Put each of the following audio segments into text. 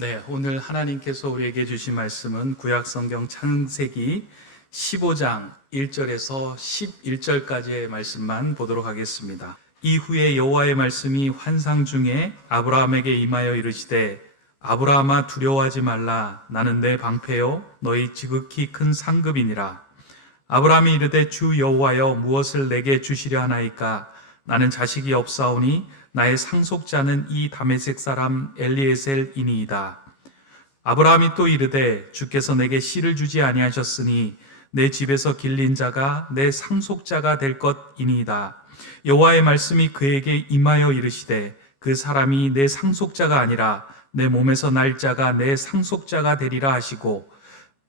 네, 오늘 하나님께서 우리에게 주신 말씀은 구약성경 창세기 15장 1절에서 11절까지의 말씀만 보도록 하겠습니다. 이후에 여호와의 말씀이 환상 중에 아브라함에게 임하여 이르시되 아브라함아 두려워하지 말라. 나는 내 방패요 너희 지극히 큰 상급이니라. 아브라함이 이르되 주 여호와여 무엇을 내게 주시려 하나이까? 나는 자식이 없사오니 나의 상속자는 이 다메섹 사람 엘리에셀이니이다. 아브라함이 또 이르되 주께서 내게 씨를 주지 아니하셨으니 내 집에서 길린 자가 내 상속자가 될 것이니이다. 여호와의 말씀이 그에게 임하여 이르시되 그 사람이 내 상속자가 아니라 내 몸에서 날 자가 내 상속자가 되리라 하시고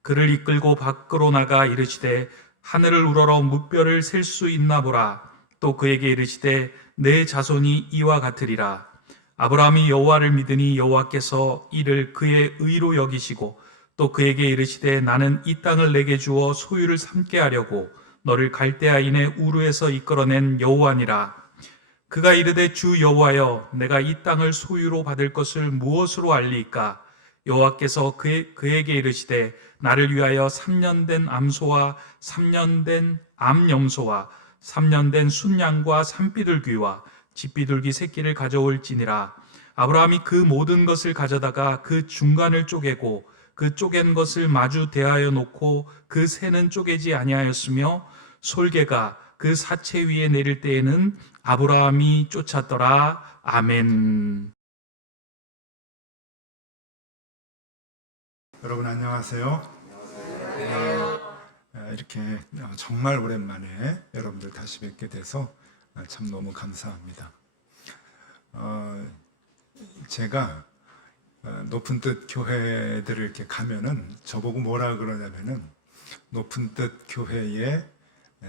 그를 이끌고 밖으로 나가 이르시되 하늘을 우러러 무뼈를 셀 수 있나 보라. 또 그에게 이르시되 내 자손이 이와 같으리라. 아브라함이 여호와를 믿으니 여호와께서 이를 그의 의로 여기시고 또 그에게 이르시되 나는 이 땅을 내게 주어 소유를 삼게 하려고 너를 갈대아인의 우르에서 이끌어낸 여호와니라. 그가 이르되 주 여호와여 내가 이 땅을 소유로 받을 것을 무엇으로 알리이까? 여호와께서 그에게 이르시되 나를 위하여 3년 된 암소와 3년 된 암염소와 3년 된 순양과 산비둘기와 집비둘기 새끼를 가져올지니라. 아브라함이 그 모든 것을 가져다가 그 중간을 쪼개고 그 쪼갠 것을 마주 대하여 놓고 그 새는 쪼개지 아니하였으며 솔개가 그 사체 위에 내릴 때에는 아브라함이 쫓았더라. 아멘. 여러분 안녕하세요. 이렇게 정말 오랜만에 여러분들 다시 뵙게 돼서 참 너무 감사합니다. 제가 높은 뜻 교회들을 이렇게 가면은 저보고 뭐라 그러냐면은 높은 뜻 교회의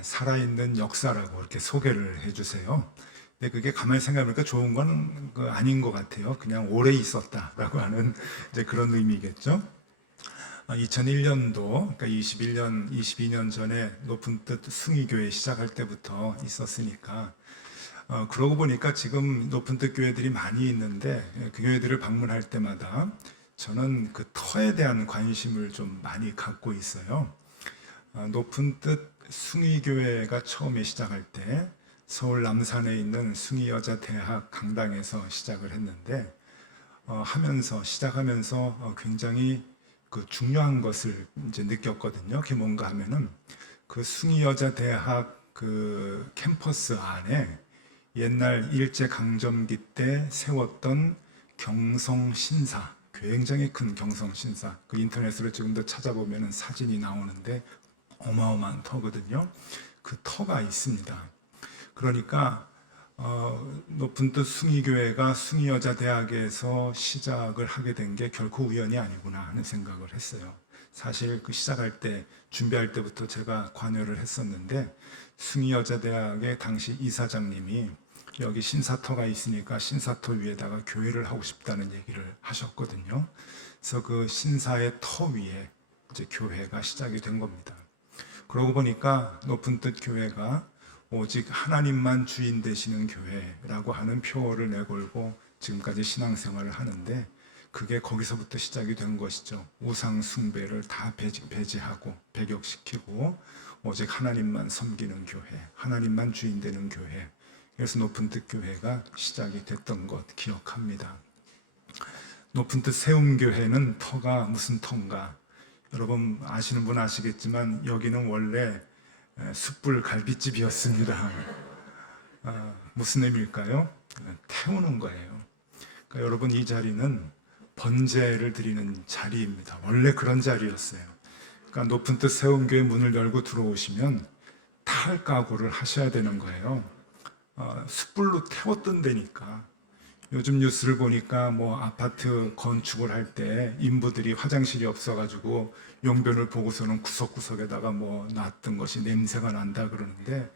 살아있는 역사라고 이렇게 소개를 해주세요. 근데 그게 가만히 생각해보니까 좋은 건 아닌 것 같아요. 그냥 오래 있었다라고 하는 이제 그런 의미겠죠. 2001년도, 그러니까 22년 전에 높은 뜻 승희교회 시작할 때부터 있었으니까, 그러고 보니까 지금 높은 뜻 교회들이 많이 있는데, 그 교회들을 방문할 때마다 저는 그 터에 대한 관심을 좀 많이 갖고 있어요. 높은 뜻 승희교회가 처음에 시작할 때, 서울 남산에 있는 승희여자대학 강당에서 시작을 했는데, 시작하면서 굉장히 그 중요한 것을 이제 느꼈거든요. 그게 뭔가 하면은 그 숭의여자대학 그 캠퍼스 안에 옛날 일제강점기 때 세웠던 경성신사, 굉장히 큰 경성신사, 그 인터넷으로 지금도 찾아보면은 사진이 나오는데 어마어마한 터거든요. 그 터가 있습니다. 그러니까 높은 뜻 숭의교회가 숭의여자대학에서 시작을 하게 된 게 결코 우연이 아니구나 하는 생각을 했어요. 사실 그 시작할 때, 준비할 때부터 제가 관여를 했었는데 숭의여자대학의 당시 이사장님이 여기 신사터가 있으니까 신사터 위에다가 교회를 하고 싶다는 얘기를 하셨거든요. 그래서 그 신사의 터 위에 이제 교회가 시작이 된 겁니다. 그러고 보니까 높은 뜻 교회가 오직 하나님만 주인 되시는 교회라고 하는 표어를 내걸고 지금까지 신앙생활을 하는데, 그게 거기서부터 시작이 된 것이죠. 우상 숭배를 다 배제하고 배격시키고 오직 하나님만 섬기는 교회, 하나님만 주인 되는 교회. 그래서 높은 뜻 교회가 시작이 됐던 것 기억합니다. 높은 뜻 세움교회는 터가 무슨 터인가? 여러분 아시는 분 아시겠지만 여기는 원래 숯불 갈비집이었습니다. 무슨 의미일까요? 태우는 거예요. 그러니까 여러분 이 자리는 번제를 드리는 자리입니다. 원래 그런 자리였어요. 그러니까 높은 뜻 세움교회 문을 열고 들어오시면 탈 각오를 하셔야 되는 거예요. 숯불로 태웠던 데니까. 요즘 뉴스를 보니까 뭐 아파트 건축을 할 때 인부들이 화장실이 없어가지고 용변을 보고서는 구석구석에다가 뭐 놨던 것이 냄새가 난다 그러는데,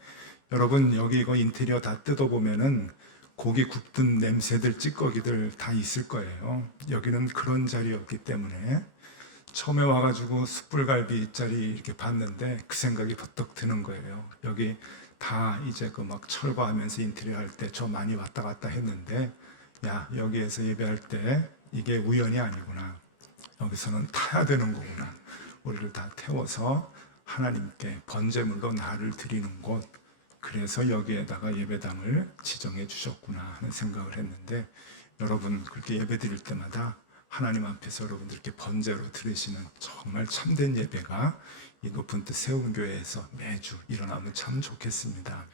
여러분 여기 이거 인테리어 다 뜯어보면은 고기 굽던 냄새들, 찌꺼기들 다 있을 거예요. 여기는 그런 자리였기 때문에 처음에 와가지고 숯불갈비 자리 이렇게 봤는데 그 생각이 버떡 드는 거예요. 여기 다 이제 그 막 철거하면서 인테리어 할 때 저 많이 왔다 갔다 했는데, 야, 여기에서 예배할 때 이게 우연이 아니구나. 여기서는 타야 되는 거구나. 우리를 다 태워서 하나님께 번제물로 나를 드리는 곳, 그래서 여기에다가 예배당을 지정해 주셨구나 하는 생각을 했는데, 여러분 그렇게 예배 드릴 때마다 하나님 앞에서 여러분들께 번제로 드리시는 정말 참된 예배가 이 높은 뜻 세움교회에서 매주 일어나면 참 좋겠습니다.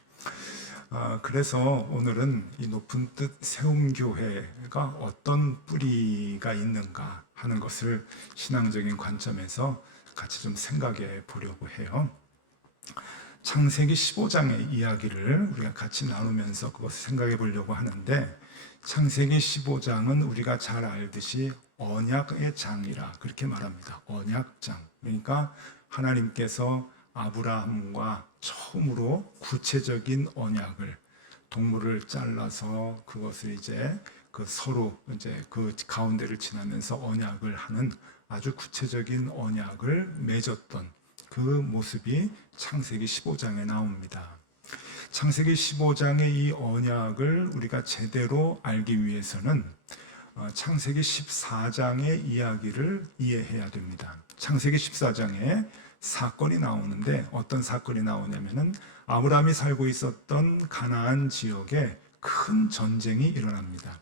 그래서 오늘은 이 높은 뜻 세움교회가 어떤 뿌리가 있는가 하는 것을 신앙적인 관점에서 같이 좀 생각해 보려고 해요. 창세기 15장의 이야기를 우리가 같이 나누면서 그것을 생각해 보려고 하는데, 창세기 15장은 우리가 잘 알듯이 언약의 장이라 그렇게 말합니다. 언약장. 그러니까 하나님께서 아브라함과 처음으로 구체적인 언약을, 동물을 잘라서 그것을 이제 서로 이제 그 가운데를 지나면서 언약을 하는 아주 구체적인 언약을 맺었던 그 모습이 창세기 15장에 나옵니다. 창세기 15장의 이 언약을 우리가 제대로 알기 위해서는 창세기 14장의 이야기를 이해해야 됩니다. 창세기 14장에 사건이 나오는데, 어떤 사건이 나오냐면은 아브라함이 살고 있었던 가나안 지역에 큰 전쟁이 일어납니다.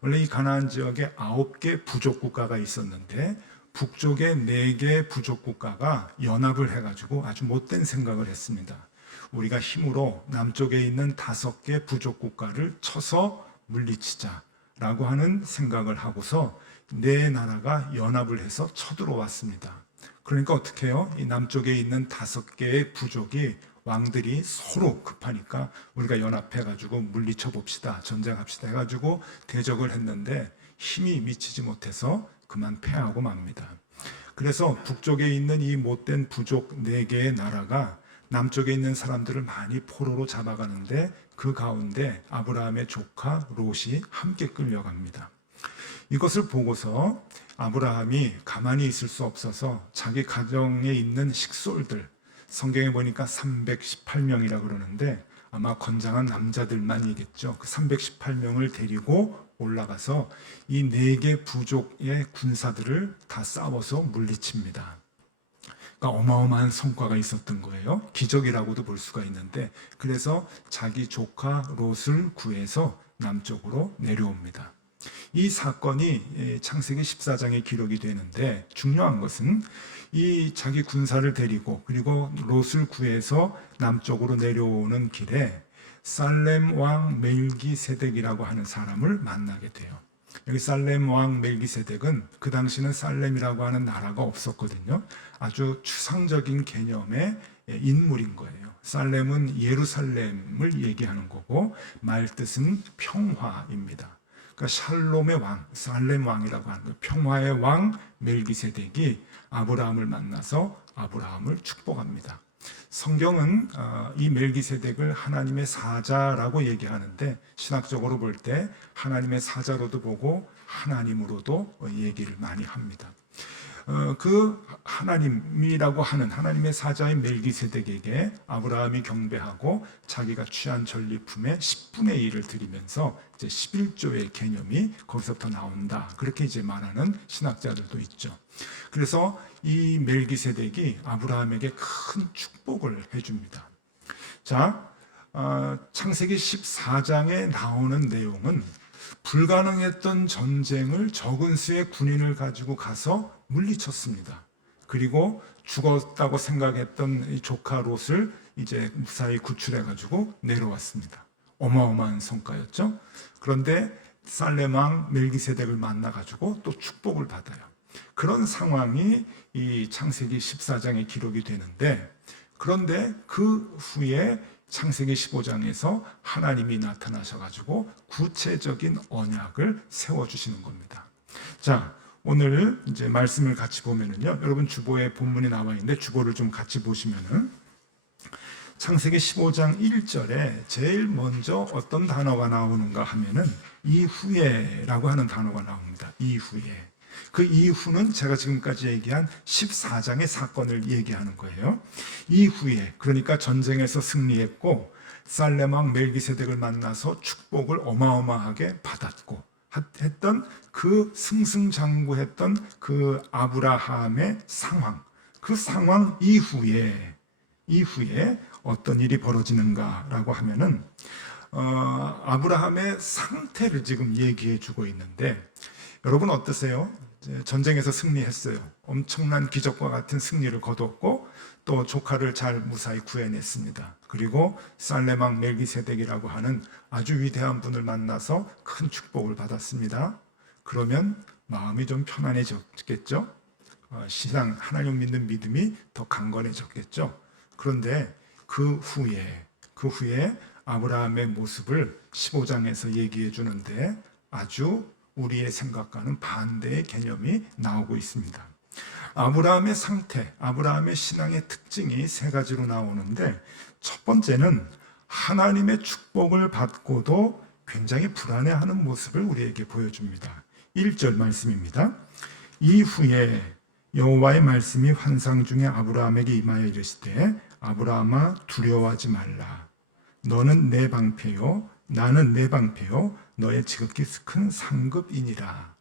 원래 이 가나안 지역에 9개 부족 국가가 있었는데, 북쪽에 4개 부족 국가가 연합을 해가지고 아주 못된 생각을 했습니다. 우리가 힘으로 남쪽에 있는 5개 부족 국가를 쳐서 물리치자라고 하는 생각을 하고서 4나라가 연합을 해서 쳐들어왔습니다. 그러니까 어떻게 해요? 이 남쪽에 있는 5개의 부족이, 왕들이 서로 급하니까 우리가 연합해가지고 물리쳐 봅시다, 전쟁합시다 해가지고 대적을 했는데 힘이 미치지 못해서 그만 패하고 맙니다. 그래서 북쪽에 있는 이 못된 부족 4개의 나라가 남쪽에 있는 사람들을 많이 포로로 잡아가는데, 그 가운데 아브라함의 조카 롯이 함께 끌려갑니다. 이것을 보고서 아브라함이 가만히 있을 수 없어서 자기 가정에 있는 식솔들, 성경에 보니까 318명이라 그러는데 아마 건장한 남자들만이겠죠. 그 318명을 데리고 올라가서 이 4개 부족의 군사들을 다 싸워서 물리칩니다. 그러니까 어마어마한 성과가 있었던 거예요. 기적이라고도 볼 수가 있는데, 그래서 자기 조카 롯을 구해서 남쪽으로 내려옵니다. 이 사건이 창세기 14장에 기록이 되는데, 중요한 것은 이 자기 군사를 데리고 그리고 롯을 구해서 남쪽으로 내려오는 길에 살렘 왕 멜기세덱이라고 하는 사람을 만나게 돼요. 여기 살렘 왕 멜기세덱은 그 당시는 살렘이라고 하는 나라가 없었거든요. 아주 추상적인 개념의 인물인 거예요. 살렘은 예루살렘을 얘기하는 거고, 말뜻은 평화입니다. 그러니까 샬롬의 왕, 살렘 왕이라고 하는 거예요. 평화의 왕 멜기세덱이 아브라함을 만나서 아브라함을 축복합니다. 성경은 이 멜기세덱을 하나님의 사자라고 얘기하는데, 신학적으로 볼 때 하나님의 사자로도 보고 하나님으로도 얘기를 많이 합니다. 그 하나님이라고 하는 하나님의 사자인 멜기세덱에게 아브라함이 경배하고 자기가 취한 전리품의 10분의 1을 드리면서 이제 11조의 개념이 거기서부터 나온다, 그렇게 이제 말하는 신학자들도 있죠. 그래서 이 멜기세덱이 아브라함에게 큰 축복을 해줍니다. 자, 창세기 14장에 나오는 내용은 불가능했던 전쟁을 적은 수의 군인을 가지고 가서 물리쳤습니다. 그리고 죽었다고 생각했던 이 조카 롯을 이제 무사히 구출해가지고 내려왔습니다. 어마어마한 성과였죠. 그런데 살렘 왕 멜기세덱을 만나가지고 또 축복을 받아요. 그런 상황이 이 창세기 14장에 기록이 되는데, 그런데 그 후에 창세기 15장에서 하나님이 나타나셔가지고 구체적인 언약을 세워주시는 겁니다. 자, 오늘 이제 말씀을 같이 보면은요, 여러분 주보에 본문이 나와 있는데 주보를 좀 같이 보시면은 창세기 15장 1절에 제일 먼저 어떤 단어가 나오는가 하면은 이후에라고 하는 단어가 나옵니다. 이후에. 그 이후는 제가 지금까지 얘기한 14장의 사건을 얘기하는 거예요. 이후에, 그러니까 전쟁에서 승리했고 살렘 왕 멜기세덱을 만나서 축복을 어마어마하게 받았고, 했던 그 승승장구했던 그 아브라함의 상황, 그 상황 이후에 어떤 일이 벌어지는가라고 하면은 아브라함의 상태를 지금 얘기해 주고 있는데, 여러분 어떠세요? 전쟁에서 승리했어요. 엄청난 기적과 같은 승리를 거뒀고 또 조카를 잘 무사히 구해냈습니다. 그리고 살레망 멜기세덱이라고 하는 아주 위대한 분을 만나서 큰 축복을 받았습니다. 그러면 마음이 좀 편안해졌겠죠? 신앙, 하나님 믿는 믿음이 더 강건해졌겠죠? 그런데 그 후에 아브라함의 모습을 15장에서 얘기해 주는데 아주 우리의 생각과는 반대의 개념이 나오고 있습니다. 아브라함의 상태, 아브라함의 신앙의 특징이 세 가지로 나오는데, 첫 번째는 하나님의 축복을 받고도 굉장히 불안해하는 모습을 우리에게 보여줍니다. 1절 말씀입니다. 이후에 여호와의 말씀이 환상 중에 아브라함에게 임하여 이르시되 아브라함아 두려워하지 말라. 너는 내 방패요 나는 내 방패요 너의 지극히 큰 상급이니라.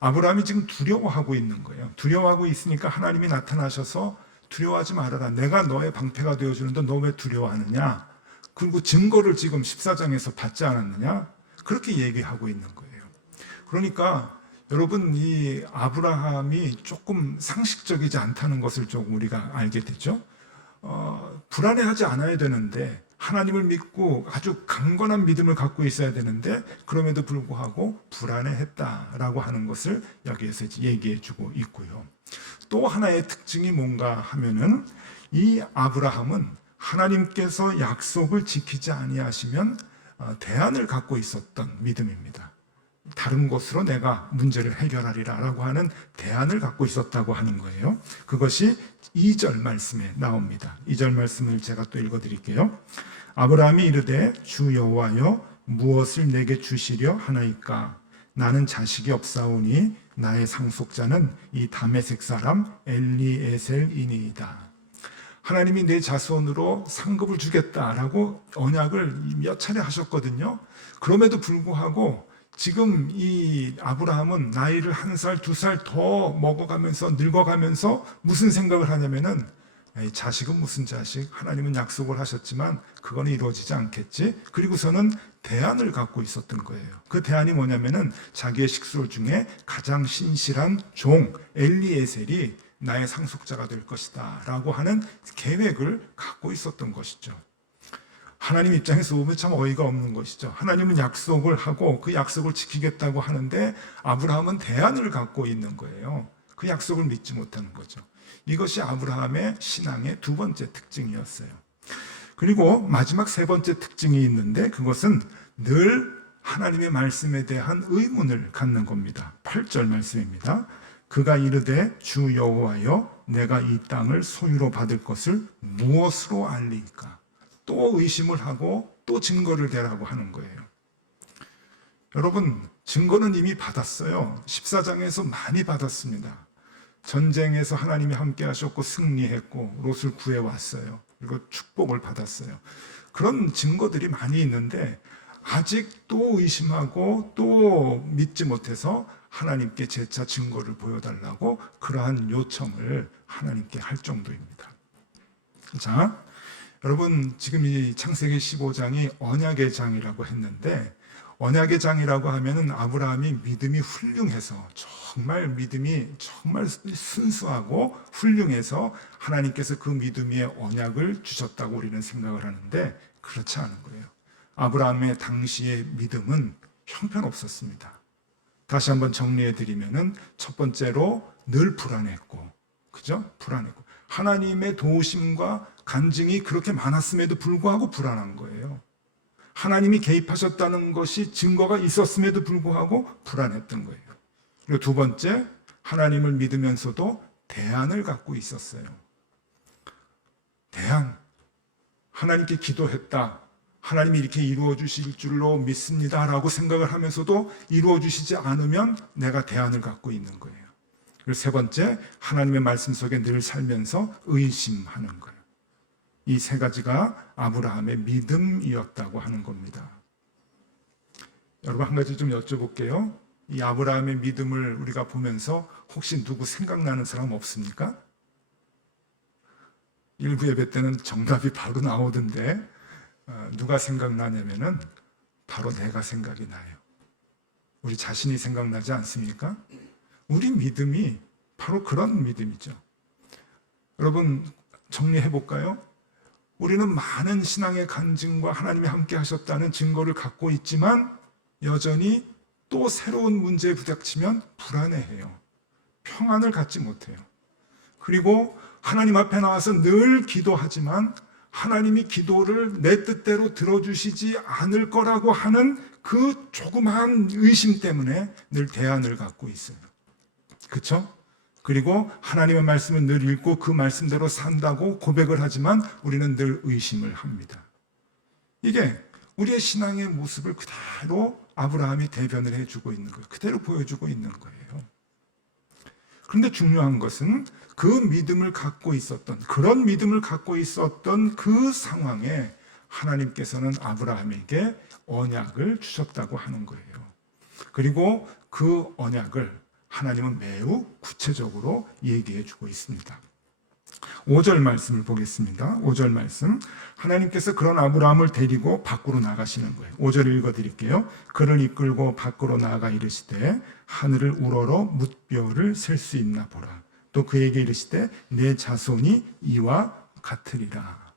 아브라함이 지금 두려워하고 있는 거예요. 두려워하고 있으니까 하나님이 나타나셔서 두려워하지 말아라. 내가 너의 방패가 되어주는데 너 왜 두려워하느냐? 그리고 증거를 지금 14장에서 받지 않았느냐? 그렇게 얘기하고 있는 거예요. 그러니까 여러분, 이 아브라함이 조금 상식적이지 않다는 것을 조금 우리가 알게 되죠. 불안해하지 않아야 되는데, 하나님을 믿고 아주 강건한 믿음을 갖고 있어야 되는데 그럼에도 불구하고 불안해했다라고 하는 것을 여기에서 얘기해 주고 있고요. 또 하나의 특징이 뭔가 하면은 이 아브라함은 하나님께서 약속을 지키지 아니하시면 대안을 갖고 있었던 믿음입니다. 다른 곳으로 내가 문제를 해결하리라 라고 하는 대안을 갖고 있었다고 하는 거예요. 그것이 2절 말씀에 나옵니다. 2절 말씀을 제가 또 읽어드릴게요. 아브라함이 이르되 주 여호와여 무엇을 내게 주시려 하나이까? 나는 자식이 없사오니 나의 상속자는 이 다메섹 사람 엘리에셀이니이다. 하나님이 내 자손으로 상급을 주겠다라고 언약을 몇 차례 하셨거든요. 그럼에도 불구하고 지금 이 아브라함은 나이를 1살, 2살 더 먹어가면서 늙어가면서 무슨 생각을 하냐면은 자식은 무슨 자식? 하나님은 약속을 하셨지만 그거는 이루어지지 않겠지. 그리고서는 대안을 갖고 있었던 거예요. 그 대안이 뭐냐면은 자기의 식솔 중에 가장 신실한 종 엘리에셀이 나의 상속자가 될 것이다 라고 하는 계획을 갖고 있었던 것이죠. 하나님 입장에서 보면 참 어이가 없는 것이죠. 하나님은 약속을 하고 그 약속을 지키겠다고 하는데 아브라함은 대안을 갖고 있는 거예요. 그 약속을 믿지 못하는 거죠. 이것이 아브라함의 신앙의 두 번째 특징이었어요. 그리고 마지막 세 번째 특징이 있는데 그것은 늘 하나님의 말씀에 대한 의문을 갖는 겁니다. 8절 말씀입니다. 그가 이르되 주 여호와여 내가 이 땅을 소유로 받을 것을 무엇으로 알리까? 또 의심을 하고 또 증거를 대라고 하는 거예요. 여러분, 증거는 이미 받았어요. 14장에서 많이 받았습니다. 전쟁에서 하나님이 함께 하셨고 승리했고 롯을 구해왔어요. 그리고 축복을 받았어요. 그런 증거들이 많이 있는데 아직 또 의심하고 또 믿지 못해서 하나님께 재차 증거를 보여달라고 그러한 요청을 하나님께 할 정도입니다. 자, 여러분, 지금 이 창세기 15장이 언약의 장이라고 했는데 언약의 장이라고 하면은 아브라함이 믿음이 훌륭해서 정말 믿음이 정말 순수하고 훌륭해서 하나님께서 그 믿음 위에 언약을 주셨다고 우리는 생각을 하는데 그렇지 않은 거예요. 아브라함의 당시의 믿음은 형편없었습니다. 다시 한번 정리해 드리면은 첫 번째로 늘 불안했고, 그죠? 불안했고 하나님의 도우심과 간증이 그렇게 많았음에도 불구하고 불안한 거예요. 하나님이 개입하셨다는 것이 증거가 있었음에도 불구하고 불안했던 거예요. 그리고 두 번째, 하나님을 믿으면서도 대안을 갖고 있었어요. 대안. 하나님께 기도했다. 하나님이 이렇게 이루어 주실 줄로 믿습니다 라고 생각을 하면서도 이루어 주시지 않으면 내가 대안을 갖고 있는 거예요. 그리고 세 번째, 하나님의 말씀 속에 늘 살면서 의심하는 거예요. 이 세 가지가 아브라함의 믿음이었다고 하는 겁니다. 여러분 한 가지 좀 여쭤볼게요. 이 아브라함의 믿음을 우리가 보면서 혹시 누구 생각나는 사람 없습니까? 일부 예배 때는 정답이 바로 나오던데 누가 생각나냐면은 바로 내가 생각이 나요. 우리 자신이 생각나지 않습니까? 우리 믿음이 바로 그런 믿음이죠. 여러분 정리해 볼까요? 우리는 많은 신앙의 간증과 하나님이 함께 하셨다는 증거를 갖고 있지만 여전히 또 새로운 문제에 부닥치면 불안해해요. 평안을 갖지 못해요. 그리고 하나님 앞에 나와서 늘 기도하지만 하나님이 기도를 내 뜻대로 들어주시지 않을 거라고 하는 그 조그마한 의심 때문에 늘 대안을 갖고 있어요. 그렇죠? 그리고 하나님의 말씀을 늘 읽고 그 말씀대로 산다고 고백을 하지만 우리는 늘 의심을 합니다. 이게 우리의 신앙의 모습을 그대로 아브라함이 대변을 해주고 있는 거예요. 그대로 보여주고 있는 거예요. 그런데 중요한 것은 그 믿음을 갖고 있었던, 그런 믿음을 갖고 있었던 그 상황에 하나님께서는 아브라함에게 언약을 주셨다고 하는 거예요. 그리고 그 언약을 하나님은 매우 구체적으로 얘기해 주고 있습니다. 5절 말씀을 보겠습니다. 5절 말씀. 하나님께서 그런 아브라함을 데리고 밖으로 나가시는 거예요. 5절 읽어드릴게요. 그를 이끌고 밖으로 나가 이르시되 하늘을 우러러 뭇별을 셀 수 있나 보라. 또 그에게 이르시되 내 자손이 이와 같으리라.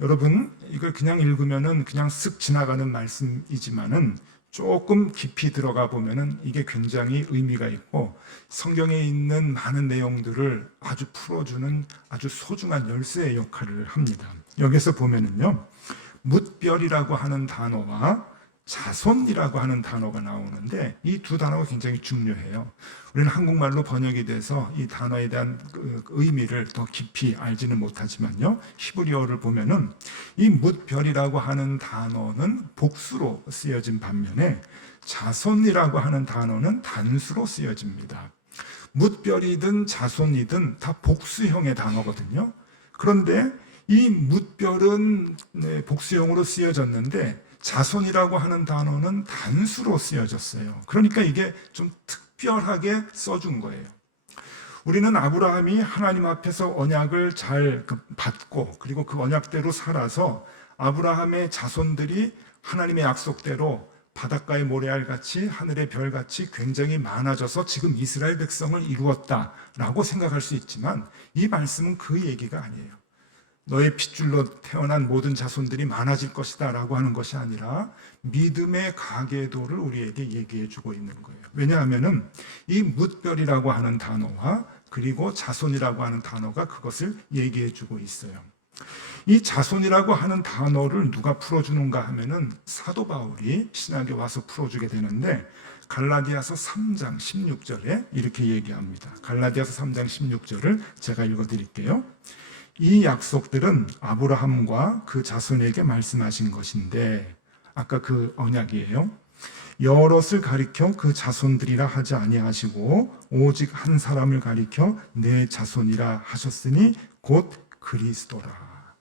여러분 이걸 그냥 읽으면은 그냥 쓱 지나가는 말씀이지만은 조금 깊이 들어가 보면은 이게 굉장히 의미가 있고 성경에 있는 많은 내용들을 아주 풀어주는 아주 소중한 열쇠의 역할을 합니다. 여기서 보면은요, 뭇별이라고 하는 단어와 자손이라고 하는 단어가 나오는데 이 두 단어가 굉장히 중요해요. 우리는 한국말로 번역이 돼서 이 단어에 대한 의미를 더 깊이 알지는 못하지만요, 히브리어를 보면은 이 뭇별이라고 하는 단어는 복수로 쓰여진 반면에 자손이라고 하는 단어는 단수로 쓰여집니다. 뭇별이든 자손이든 다 복수형의 단어거든요. 그런데 이 뭇별은 복수형으로 쓰여졌는데 자손이라고 하는 단어는 단수로 쓰여졌어요. 그러니까 이게 좀 특별하게 써준 거예요. 우리는 아브라함이 하나님 앞에서 언약을 잘 받고 그리고 그 언약대로 살아서 아브라함의 자손들이 하나님의 약속대로 바닷가의 모래알같이 하늘의 별같이 굉장히 많아져서 지금 이스라엘 백성을 이루었다라고 생각할 수 있지만 이 말씀은 그 얘기가 아니에요. 너의 핏줄로 태어난 모든 자손들이 많아질 것이다 라고 하는 것이 아니라 믿음의 가계도를 우리에게 얘기해 주고 있는 거예요. 왜냐하면 이 뭇별이라고 하는 단어와 그리고 자손이라고 하는 단어가 그것을 얘기해 주고 있어요. 이 자손이라고 하는 단어를 누가 풀어주는가 하면은 사도 바울이 신학에 와서 풀어주게 되는데 갈라디아서 3장 16절에 이렇게 얘기합니다. 갈라디아서 3장 16절을 제가 읽어드릴게요. 이 약속들은 아브라함과 그 자손에게 말씀하신 것인데, 아까 그 언약이에요. 여럿을 가리켜 그 자손들이라 하지 아니하시고 오직 한 사람을 가리켜 내 자손이라 하셨으니 곧 그리스도라.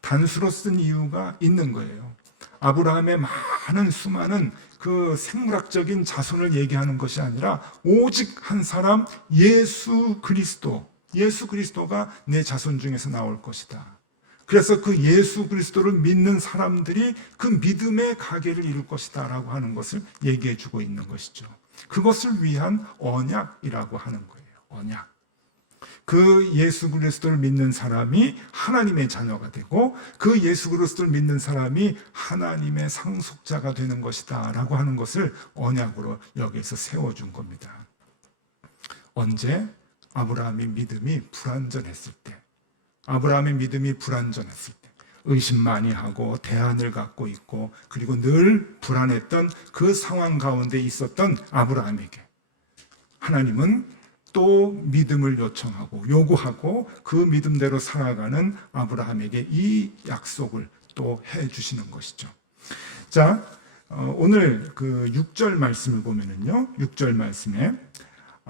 단수로 쓴 이유가 있는 거예요. 아브라함의 많은 수많은 그 생물학적인 자손을 얘기하는 것이 아니라 오직 한 사람 예수 그리스도가 내 자손 중에서 나올 것이다. 그래서 그 예수 그리스도를 믿는 사람들이 그 믿음의 가계를 이룰 것이다 라고 하는 것을 얘기해 주고 있는 것이죠. 그것을 위한 언약이라고 하는 거예요. 언약. 그 예수 그리스도를 믿는 사람이 하나님의 자녀가 되고 그 예수 그리스도를 믿는 사람이 하나님의 상속자가 되는 것이다 라고 하는 것을 언약으로 여기에서 세워준 겁니다. 언제? 아브라함의 믿음이 불완전했을 때, 의심 많이 하고 대안을 갖고 있고 그리고 늘 불안했던 그 상황 가운데 있었던 아브라함에게 하나님은 또 믿음을 요청하고 요구하고 그 믿음대로 살아가는 아브라함에게 이 약속을 또 해주시는 것이죠. 자, 오늘 그 6절 말씀을 보면은요, 6절 말씀에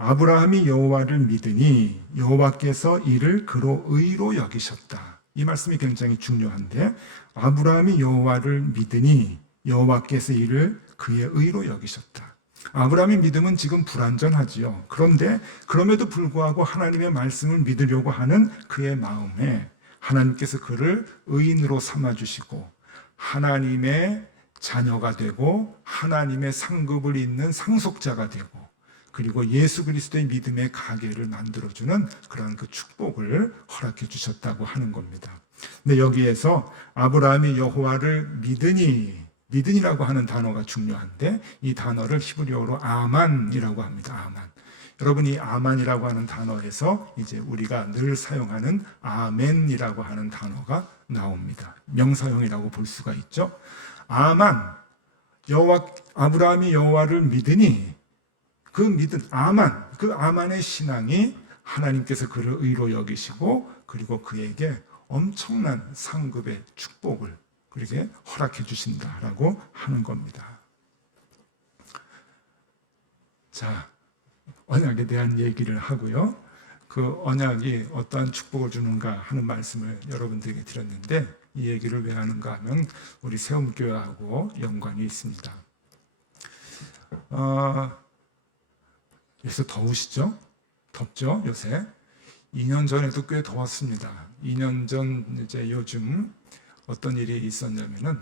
아브라함이 여호와를 믿으니 여호와께서 이를 그로 의로 여기셨다. 이 말씀이 굉장히 중요한데, 아브라함이 여호와를 믿으니 여호와께서 이를 그의 의로 여기셨다. 아브라함의 믿음은 지금 불완전하지요. 그런데 그럼에도 불구하고 하나님의 말씀을 믿으려고 하는 그의 마음에 하나님께서 그를 의인으로 삼아주시고 하나님의 자녀가 되고 하나님의 상급을 잇는 상속자가 되고 그리고 예수 그리스도의 믿음의 가계를 만들어주는 그런 그 축복을 허락해 주셨다고 하는 겁니다. 근데 여기에서 아브라함이 여호와를 믿으니라고 하는 단어가 중요한데 이 단어를 히브리어로 아만이라고 합니다. 아만. 여러분 이 아만이라고 하는 단어에서 이제 우리가 늘 사용하는 아멘이라고 하는 단어가 나옵니다. 명사형이라고 볼 수가 있죠. 아만, 아브라함이 여호와를 믿으니 그 믿은 아만, 그 아만의 신앙이 하나님께서 그를 의로 여기시고 그리고 그에게 엄청난 상급의 축복을 그렇게 허락해 주신다라고 하는 겁니다. 자, 언약에 대한 얘기를 하고요. 그 언약이 어떠한 축복을 주는가 하는 말씀을 여러분들에게 드렸는데 이 얘기를 왜 하는가 하면 우리 세움교회하고 연관이 있습니다. 요새 더우시죠? 덥죠? 요새 2년 전에도 꽤 더웠습니다. 2년 전 이제 요즘 어떤 일이 있었냐면은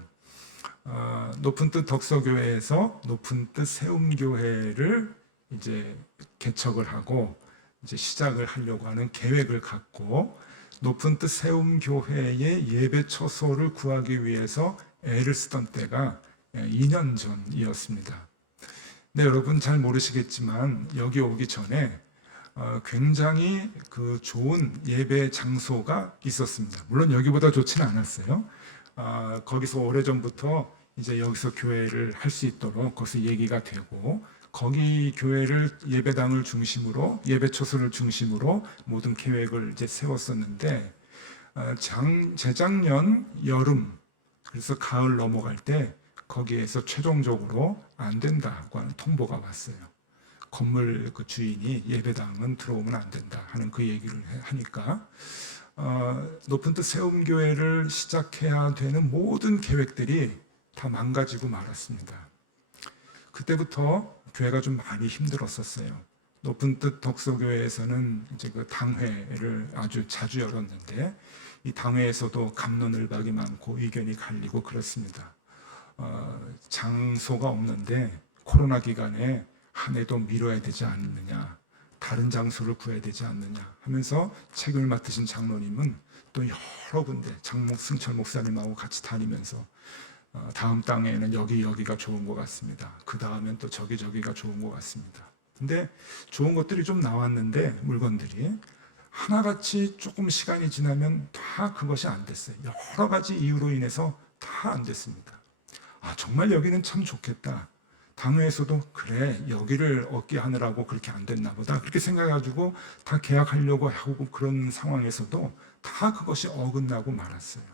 높은 뜻 덕서교회에서 높은 뜻 세움교회를 이제 개척을 하고 이제 시작을 하려고 하는 계획을 갖고 높은 뜻 세움교회의 예배 처소를 구하기 위해서 애를 쓰던 때가 2년 전이었습니다. 네, 여러분 잘 모르시겠지만 여기 오기 전에 굉장히 그 좋은 예배 장소가 있었습니다. 물론 여기보다 좋지는 않았어요. 거기서 오래전부터 이제 여기서 교회를 할 수 있도록 거기서 얘기가 되고 거기 교회를 예배당을 중심으로 예배 처소를 중심으로 모든 계획을 이제 세웠었는데 재작년 여름 그래서 가을 넘어갈 때 거기에서 최종적으로 안 된다고 하는 통보가 왔어요. 건물 그 주인이 예배당은 들어오면 안 된다 하는 그 얘기를 하니까 높은 뜻 세움교회를 시작해야 되는 모든 계획들이 다 망가지고 말았습니다. 그때부터 교회가 좀 많이 힘들었었어요. 높은 뜻 덕소교회에서는 이제 그 당회를 아주 자주 열었는데 이 당회에서도 갑론을박이 많고 의견이 갈리고 그렇습니다. 장소가 없는데 코로나 기간에 한 해도 미뤄야 되지 않느냐, 다른 장소를 구해야 되지 않느냐 하면서 책임을 맡으신 장로님은 또 여러 군데 승철 목사님하고 같이 다니면서 다음 땅에는 여기가 좋은 것 같습니다. 그 다음엔 또 저기가 좋은 것 같습니다. 근데 좋은 것들이 좀 나왔는데 물건들이 하나같이 조금 시간이 지나면 다 그것이 안 됐어요. 여러 가지 이유로 인해서 다 안 됐습니다. 정말 여기는 참 좋겠다. 당회에서도 그래 여기를 얻게 하느라고 그렇게 안 됐나 보다 그렇게 생각해가지고 다 계약하려고 하고 그런 상황에서도 다 그것이 어긋나고 말았어요.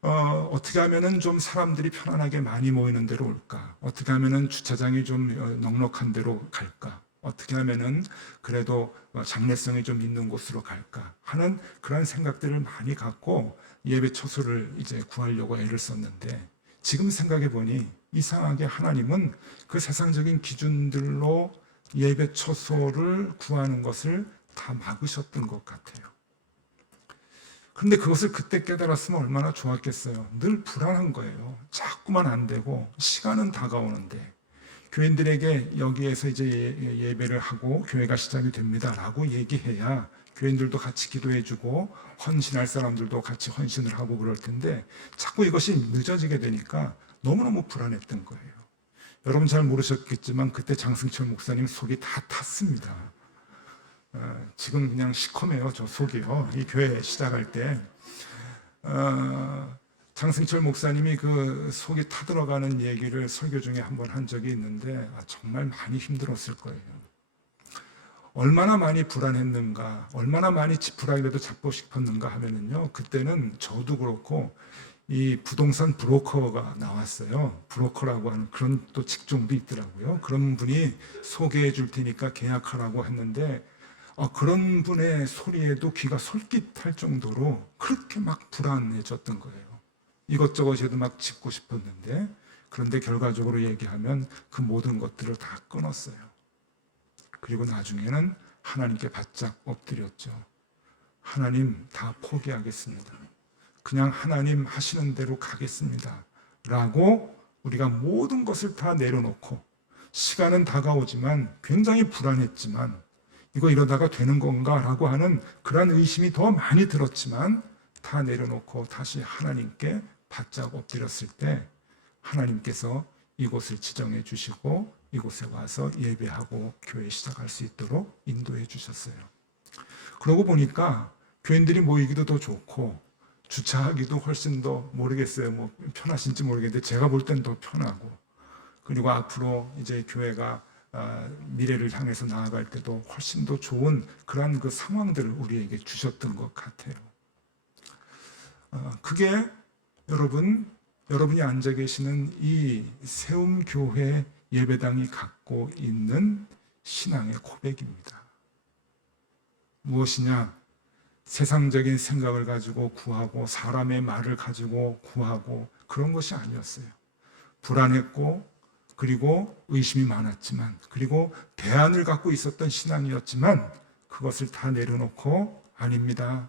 어떻게 하면은 좀 사람들이 편안하게 많이 모이는 데로 올까? 어떻게 하면은 주차장이 좀 넉넉한 데로 갈까? 어떻게 하면은 그래도 장래성이 좀 있는 곳으로 갈까? 하는 그런 생각들을 많이 갖고 예배 처소를 이제 구하려고 애를 썼는데 지금 생각해 보니 이상하게 하나님은 그 세상적인 기준들로 예배 처소를 구하는 것을 다 막으셨던 것 같아요. 그런데 그것을 그때 깨달았으면 얼마나 좋았겠어요. 늘 불안한 거예요. 자꾸만 안 되고 시간은 다가오는데 교인들에게 여기에서 이제 예배를 하고 교회가 시작이 됩니다라고 얘기해야 교인들도 같이 기도해주고 헌신할 사람들도 같이 헌신을 하고 그럴 텐데 자꾸 이것이 늦어지게 되니까 너무너무 불안했던 거예요. 여러분 잘 모르셨겠지만 그때 장승철 목사님 속이 다 탔습니다. 지금 그냥 시커매요. 저 속이요. 이 교회 시작할 때 장승철 목사님이 그 속이 타들어가는 얘기를 설교 중에 한번 한 적이 있는데 정말 많이 힘들었을 거예요. 얼마나 많이 불안했는가, 얼마나 많이 지푸라기라도 잡고 싶었는가 하면은요, 그때는 저도 그렇고 이 부동산 브로커가 나왔어요. 브로커라고 하는 그런 또 직종도 있더라고요. 그런 분이 소개해 줄 테니까 계약하라고 했는데 그런 분의 소리에도 귀가 솔깃할 정도로 그렇게 막 불안해졌던 거예요. 이것저것 해도 막 짚고 싶었는데 그런데 결과적으로 얘기하면 그 모든 것들을 다 끊었어요. 그리고 나중에는 하나님께 바짝 엎드렸죠. 하나님 다 포기하겠습니다. 그냥 하나님 하시는 대로 가겠습니다. 라고 우리가 모든 것을 다 내려놓고 시간은 다가오지만 굉장히 불안했지만 이거 이러다가 되는 건가 라고 하는 그런 의심이 더 많이 들었지만 다 내려놓고 다시 하나님께 바짝 엎드렸을 때 하나님께서 이곳을 지정해 주시고 이곳에 와서 예배하고 교회 시작할 수 있도록 인도해 주셨어요. 그러고 보니까 교인들이 모이기도 더 좋고 주차하기도 훨씬 더 모르겠어요. 뭐 편하신지 모르겠는데 제가 볼 땐 더 편하고 그리고 앞으로 이제 교회가 미래를 향해서 나아갈 때도 훨씬 더 좋은 그런 그 상황들을 우리에게 주셨던 것 같아요. 그게 여러분이 앉아 계시는 이 세움교회 예배당이 갖고 있는 신앙의 고백입니다. 무엇이냐? 세상적인 생각을 가지고 구하고 사람의 말을 가지고 구하고 그런 것이 아니었어요. 불안했고 그리고 의심이 많았지만 그리고 대안을 갖고 있었던 신앙이었지만 그것을 다 내려놓고 아닙니다.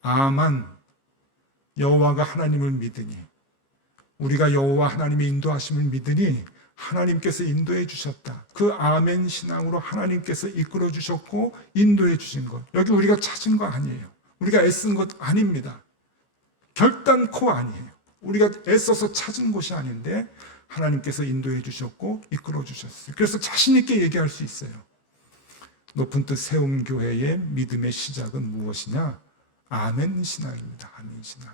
아만 여호와가 하나님을 믿으니 우리가 여호와 하나님의 인도하심을 믿으니 하나님께서 인도해 주셨다. 그 아멘 신앙으로 하나님께서 이끌어 주셨고 인도해 주신 것. 여기 우리가 찾은 거 아니에요. 우리가 애쓴 것 아닙니다. 결단코 아니에요. 우리가 애써서 찾은 곳이 아닌데 하나님께서 인도해 주셨고 이끌어 주셨어요. 그래서 자신 있게 얘기할 수 있어요. 높은 뜻 세움교회의 믿음의 시작은 무엇이냐? 아멘 신앙입니다. 아멘 신앙.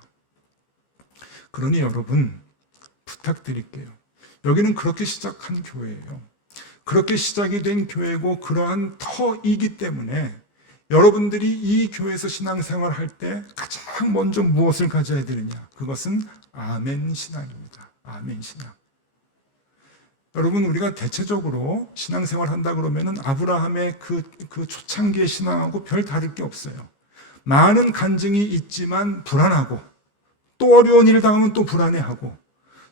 그러니 여러분 부탁드릴게요. 여기는 그렇게 시작한 교회예요. 그렇게 시작이 된 교회고 그러한 터이기 때문에 여러분들이 이 교회에서 신앙생활 할 때 가장 먼저 무엇을 가져야 되느냐? 그것은 아멘 신앙입니다. 아멘 신앙. 여러분 우리가 대체적으로 신앙생활 한다 그러면은 아브라함의 그 초창기의 신앙하고 별 다를 게 없어요. 많은 간증이 있지만 불안하고 또 어려운 일을 당하면 또 불안해하고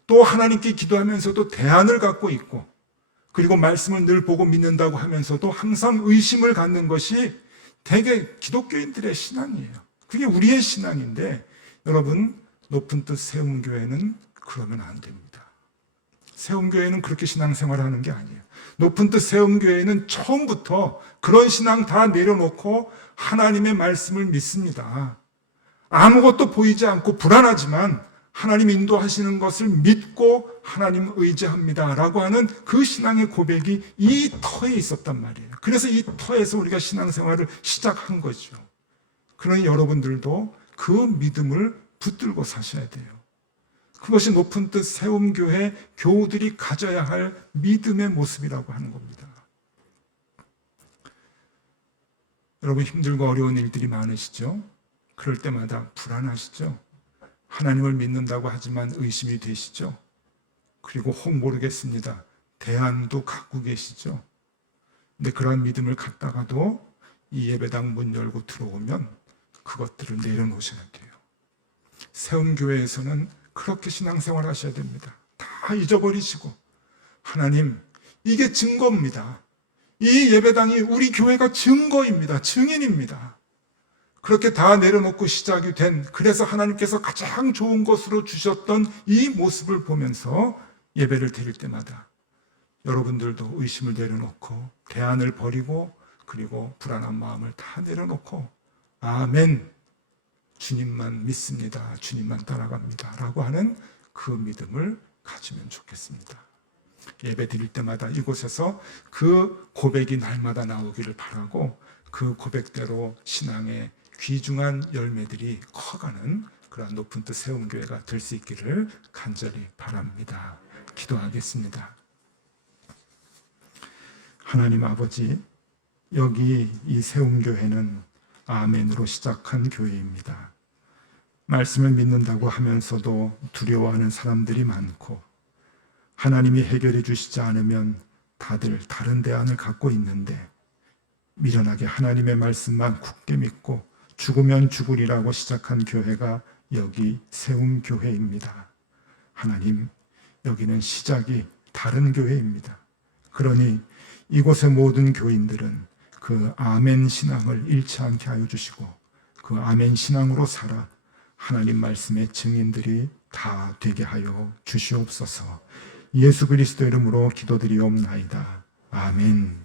또 하나님께 기도하면서도 대안을 갖고 있고 그리고 말씀을 늘 보고 믿는다고 하면서도 항상 의심을 갖는 것이 대개 기독교인들의 신앙이에요. 그게 우리의 신앙인데 여러분 높은 뜻 세움교회는 그러면 안 됩니다. 세움교회는 그렇게 신앙생활을 하는 게 아니에요. 높은 뜻 세움교회는 처음부터 그런 신앙 다 내려놓고 하나님의 말씀을 믿습니다. 아무것도 보이지 않고 불안하지만 하나님 인도하시는 것을 믿고 하나님 의지합니다 라고 하는 그 신앙의 고백이 이 터에 있었단 말이에요. 그래서 이 터에서 우리가 신앙생활을 시작한 거죠. 그러니 여러분들도 그 믿음을 붙들고 사셔야 돼요. 그것이 높은 뜻 세움교회 교우들이 가져야 할 믿음의 모습이라고 하는 겁니다. 여러분 힘들고 어려운 일들이 많으시죠? 그럴 때마다 불안하시죠? 하나님을 믿는다고 하지만 의심이 되시죠? 그리고 혹 모르겠습니다. 대안도 갖고 계시죠? 근데 그러한 믿음을 갖다가도 이 예배당 문 열고 들어오면 그것들을 내려놓으셔야 돼요. 세움교회에서는 그렇게 신앙생활 하셔야 됩니다. 다 잊어버리시고 하나님 이게 증거입니다. 이 예배당이 우리 교회가 증거입니다. 증인입니다. 그렇게 다 내려놓고 시작이 된 그래서 하나님께서 가장 좋은 것으로 주셨던 이 모습을 보면서 예배를 드릴 때마다 여러분들도 의심을 내려놓고 대안을 버리고 그리고 불안한 마음을 다 내려놓고 아멘 주님만 믿습니다. 주님만 따라갑니다. 라고 하는 그 믿음을 가지면 좋겠습니다. 예배 드릴 때마다 이곳에서 그 고백이 날마다 나오기를 바라고 그 고백대로 신앙의 귀중한 열매들이 커가는 그런 높은 뜻 세움교회가 될 수 있기를 간절히 바랍니다. 기도하겠습니다. 하나님 아버지, 여기 이 세움교회는 아멘으로 시작한 교회입니다. 말씀을 믿는다고 하면서도 두려워하는 사람들이 많고 하나님이 해결해 주시지 않으면 다들 다른 대안을 갖고 있는데 미련하게 하나님의 말씀만 굳게 믿고 죽으면 죽으리라고 시작한 교회가 여기 세움교회입니다. 하나님, 여기는 시작이 다른 교회입니다. 그러니 이곳의 모든 교인들은 그 아멘 신앙을 잃지 않게 하여 주시고 그 아멘 신앙으로 살아 하나님 말씀의 증인들이 다 되게 하여 주시옵소서. 예수 그리스도 이름으로 기도드리옵나이다. 아멘.